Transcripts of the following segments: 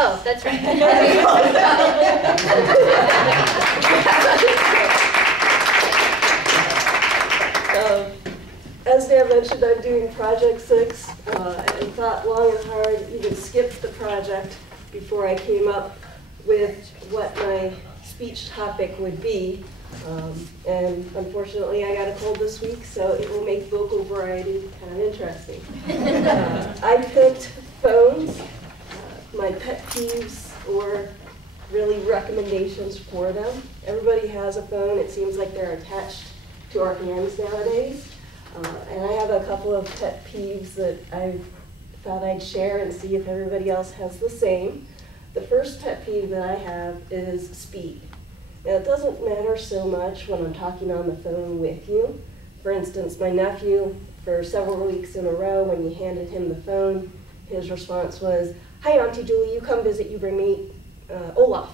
Oh, that's right. As Dan mentioned, I'm doing Project 6, and thought long and hard, even skipped the project before I came up with what my speech topic would be. And unfortunately, I got a cold this week, so it will make vocal variety kind of interesting. I picked phones, my pet peeves, or really recommendations for them. Everybody has a phone. It seems like they're attached to our hands nowadays. And I have a couple of pet peeves that I thought I'd share and see if everybody else has the same. The first pet peeve that I have is speed. Now, it doesn't matter so much when I'm talking on the phone with you. For instance, my nephew, for several weeks in a row, when you handed him the phone, his response was, "Hi, Auntie Julie, you come visit, you bring me Olaf."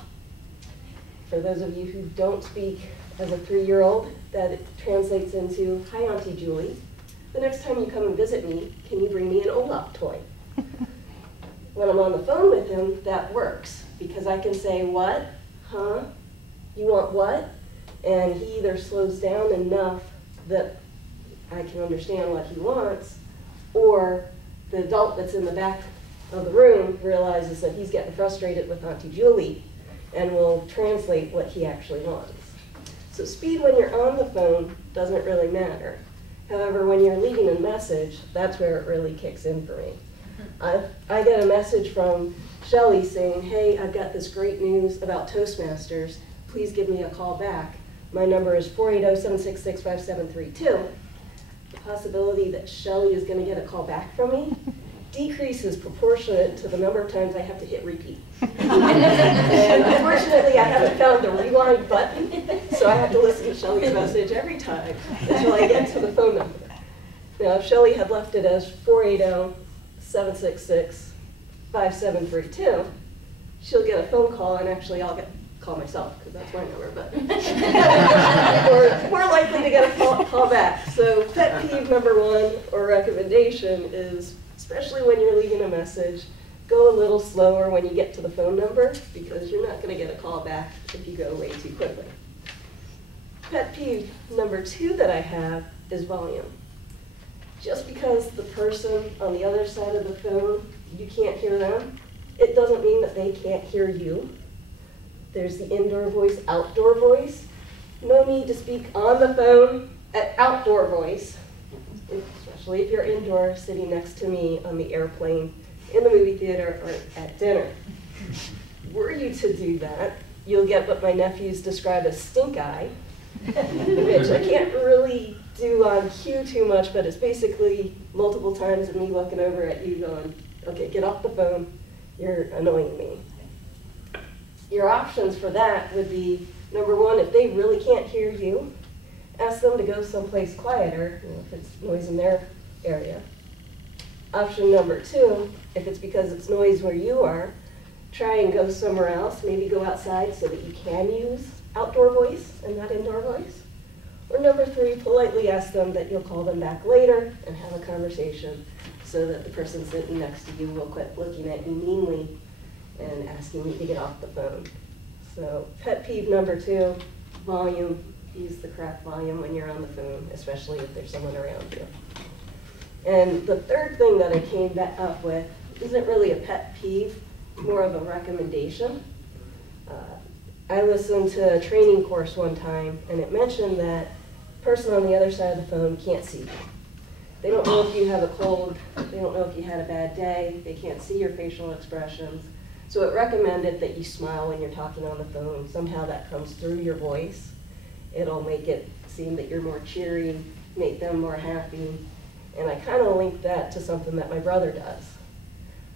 For those of you who don't speak as a 3-year-old, that it translates into, "Hi, Auntie Julie. The next time you come and visit me, can you bring me an Olaf toy?" When I'm on the phone with him, that works, because I can say, "What? Huh? You want what?" And he either slows down enough that I can understand what he wants, or the adult that's in the back of the room realizes that he's getting frustrated with Auntie Julie and will translate what he actually wants. So speed when you're on the phone doesn't really matter. However, when you're leaving a message, that's where it really kicks in for me. I get a message from Shelly saying, "Hey, I've got this great news about Toastmasters. Please give me a call back. My number is 480-766-5732. The possibility that Shelly is going to get a call back from me decreases proportionate to the number of times I have to hit repeat. And unfortunately, I haven't found the rewind button, so I have to listen to Shelly's message every time until I get to the phone number. Now, if Shelly had left it as 480-766-5732, she'll get a phone call, and actually I'll call myself, because that's my number, but we're more likely to get a call back. So pet peeve number 1, or recommendation, is especially when you're leaving a message, go a little slower when you get to the phone number, because you're not going to get a call back if you go way too quickly. Pet peeve number 2 that I have is volume. Just because the person on the other side of the phone, you can't hear them, it doesn't mean that they can't hear you. There's the indoor voice, outdoor voice. No need to speak on the phone at outdoor voice, especially if you're indoor sitting next to me on the airplane, in the movie theater, or at dinner. Were you to do that, you'll get what my nephews describe as stink eye, which I can't really do on cue too much, but it's basically multiple times of me looking over at you going, "Okay, get off the phone, you're annoying me." Your options for that would be, number 1, if they really can't hear you, ask them to go someplace quieter, if it's noise in their area. Option number 2, if it's because it's noise where you are, try and go somewhere else, maybe go outside so that you can use outdoor voice and not indoor voice. Or number 3, politely ask them that you'll call them back later and have a conversation so that the person sitting next to you will quit looking at you meanly and asking you to get off the phone. So pet peeve number 2, volume. Use the correct volume when you're on the phone, especially if there's someone around you. And the third thing that I came up with isn't really a pet peeve, more of a recommendation. I listened to a training course one time, and it mentioned that the person on the other side of the phone can't see you. They don't know if you have a cold, they don't know if you had a bad day, they can't see your facial expressions. So it recommended that you smile when you're talking on the phone. Somehow that comes through your voice. It'll make it seem that you're more cheery, make them more happy. And I kind of linked that to something that my brother does.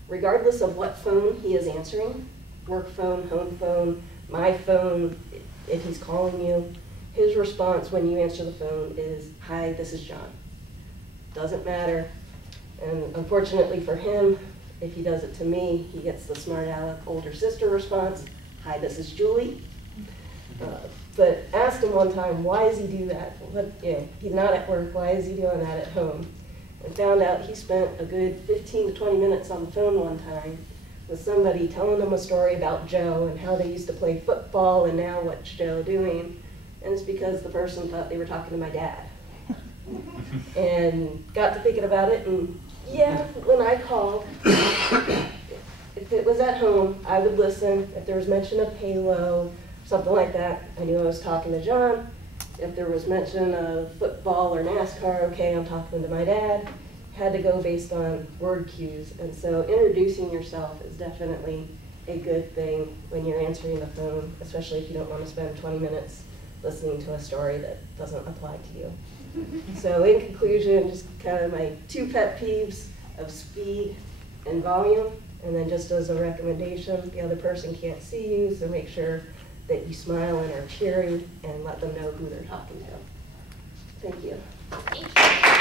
Regardless of what phone he is answering, work phone, home phone, my phone, if he's calling you, his response when you answer the phone is, "Hi, this is John." Doesn't matter. And unfortunately for him, if he does it to me, he gets the smart aleck older sister response, "Hi, this is Julie." But asked him one time, why does he do that? He's not at work, why is he doing that at home? And found out he spent a good 15 to 20 minutes on the phone one time with somebody telling them a story about Joe and how they used to play football and now what's Joe doing. And it's because the person thought they were talking to my dad. And got to thinking about it, and yeah, when I called, if it was at home, I would listen. If there was mention of Halo, something like that, I knew I was talking to John. If there was mention of football or NASCAR, okay, I'm talking to my dad. Had to go based on word cues. And so introducing yourself is definitely a good thing when you're answering the phone, especially if you don't want to spend 20 minutes listening to a story that doesn't apply to you. So in conclusion, just kind of my 2 pet peeves of speed and volume, and then just as a recommendation, the other person can't see you, so make sure that you smile and are cheering and let them know who they're talking to. Thank you. Thank you.